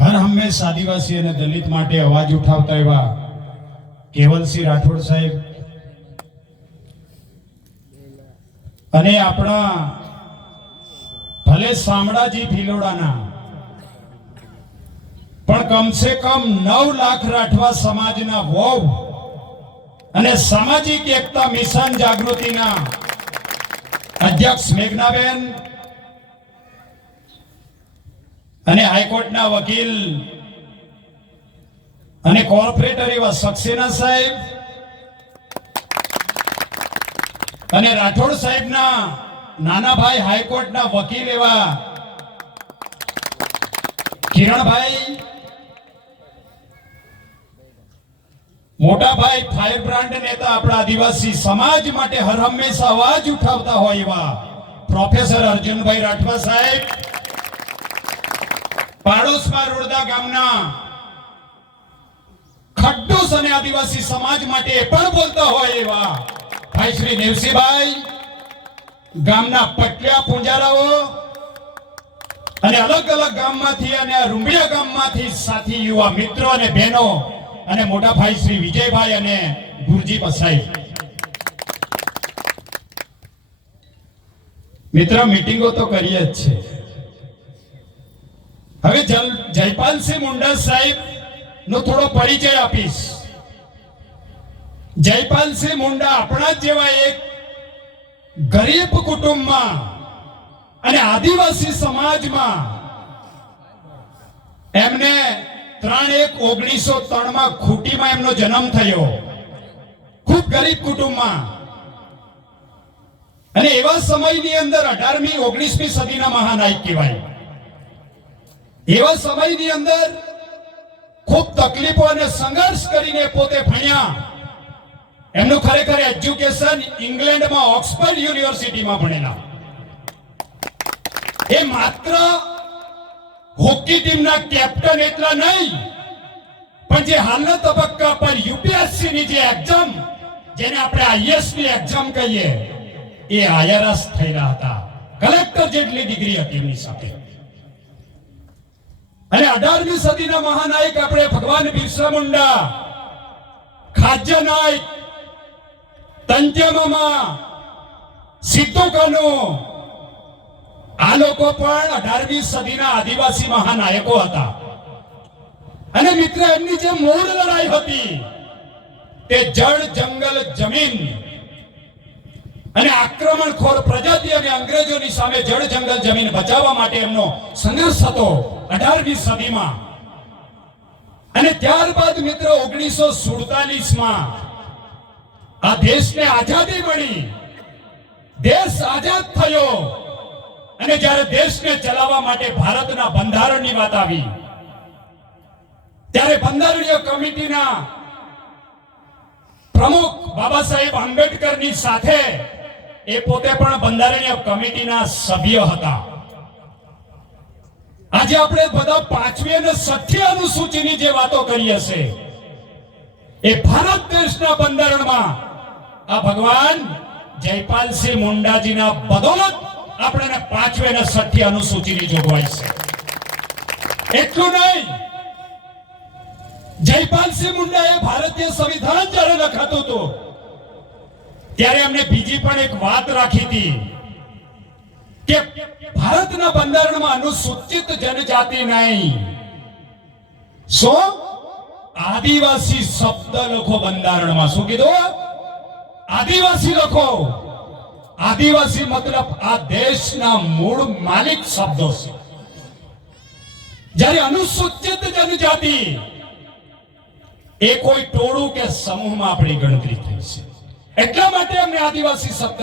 હર હંમેશ આદિવાસી અને દલિત માટે અવાજ ઉઠાવતા એવા કેવલસિંહ રાઠોડ સાહેબ અને આપણા ભલે શામળાજી ભિલોડાના પણ કમસે કમ 9 લાખ રાઠવા સમાજના વોવ અને સામાજિક એકતા મિશન જાગૃતિના અધ્યક્ષ મેઘનાબેન અને હાઈકોર્ટના વકીલ અને કોર્પોરેટર એવા સક્સેના સાહેબ અને રાઠોડ સાહેબના નાના ભાઈ હાઈકોર્ટના વકીલ એવા કિરણભાઈ, મોટા ભાઈ ફાયર બ્રાન્ડ નેતા આપણા આદિવાસી સમાજ માટે હર હંમેશા અવાજ ઉઠાવતા હોય એવા પ્રોફેસર અર્જુનભાઈ રાઠવા સાહેબ, પાડોશમાં રોડદા ગામના ખડ્ડુસ અને આદિવાસી સમાજ માટે પણ બોલતા હોય એવા ભાઈ શ્રી દેવસીભાઈ, ગામના પટલિયા પૂંજારાઓ અને અલગ અલગ ગામમાંથી અને રૂંબિયા ગામમાંથી સાથી યુવા મિત્રો અને બહેનો અને મોટા ભાઈ શ્રી વિજયભાઈ અને ગુરજી પસાઈ. મિત્ર, મીટિંગો તો કરીએ જ છે. હવે જયપાલસિંહ મુંડા સાહેબ નો થોડો પરિચય આપીશ. જયપાલસિંહ મુંડા આપણા જેવા એક ગરીબ કુટુંબમાં અને આદિવાસી સમાજમાં એમને 3/1/1903 માં ખૂટીમાં એમનો જન્મ થયો. ખૂબ ગરીબ કુટુંબમાં અને એવા સમયની અંદર 18મી 19મી સદીના મહાનાયક કહેવાય. એવા સમયની અંદર ખૂબ તકલીફો અને સંઘર્ષ કરીને પોતે ભણ્યા. એમનું ખરેખર એજ્યુકેશન ઇંગ્લેન્ડમાં ઓક્સફર્ડ યુનિવર્સિટીમાં ભણેલા. એ માત્ર હોકી ટીમના કેપ્ટન એટલા નહીં, પણ જે હાલના તબક્કા પર યુપીએસસી ની જે એક્ઝામ, જેને આપણે આઈએએસ ની એક્ઝામ કહીએ, એ આઈઆરએસ થયેલા હતા. કલેક્ટર જેટલી ડિગ્રી હતી એમની સાથે. અને 18મી સદીના મહાનાયક આપણે ભગવાન બિરસા મુંડા, ખાજ્ય નાયક, તંત્યમામા, સિદ્ધુ કાનુ, આ લોકો પણ 18મી સદીના આદિવાસી મહાનાયકો હતા. અને મિત્ર, એમની જે મૂળ લડાઈ હતી તે જળ, જંગલ, જમીન અને આક્રમણખોર પ્રજાતિ અને અંગ્રેજોની સામે જળ, જંગલ, જમીન બચાવવા માટે એમનો સંઘર્ષ હતો 18મી સદીમાં. અને ત્યારબાદ મિત્ર 1947માં આ દેશને આઝાદી મળી, દેશ આઝાદ થયો. અને જ્યારે દેશને ચલાવવા માટે ભારતના બંધારણની વાત આવી, ત્યારે બંધારણીય કમિટીના પ્રમુખ બાબા સાહેબ આંબેડકરની સાથે એ પોતે પણ બંધારણીય કમિટીના સભ્ય હતા. આજે આપણે બધા 5મી અને 6ઠી અનુસૂચિની જે વાતો કરી હશે, એ ભારત દેશના બંધારણમાં આ ભગવાન જયપાલસિંહ મુંડાજીના બદૌલત આપણે 5મી અને 6ઠી અનુસૂચિની જોગવાઈ છે. એટલું નહીં, જયપાલસિંહ મુંડાએ ભારતીય સંવિધાન જ્યારે લખાતું હતું ત્યારે એમને બીજી પણ એક વાત રાખી હતી કે ભારતના બંધારણમાં અનુસૂચિત જનજાતિ નહીં, શું આદિવાસી શબ્દ લખો બંધારણમાં. શું કીધું? આદિવાસી લખો. આદિવાસી મતલબ આ દેશના મૂળ માલિક શબ્દો છે. જ્યારે અનુસૂચિત જનજાતિ એ કોઈ ટોળું કે સમૂહમાં આપણી ગણતરી થઈ છે. એટલા માટે અમને આદિવાસી શબ્દ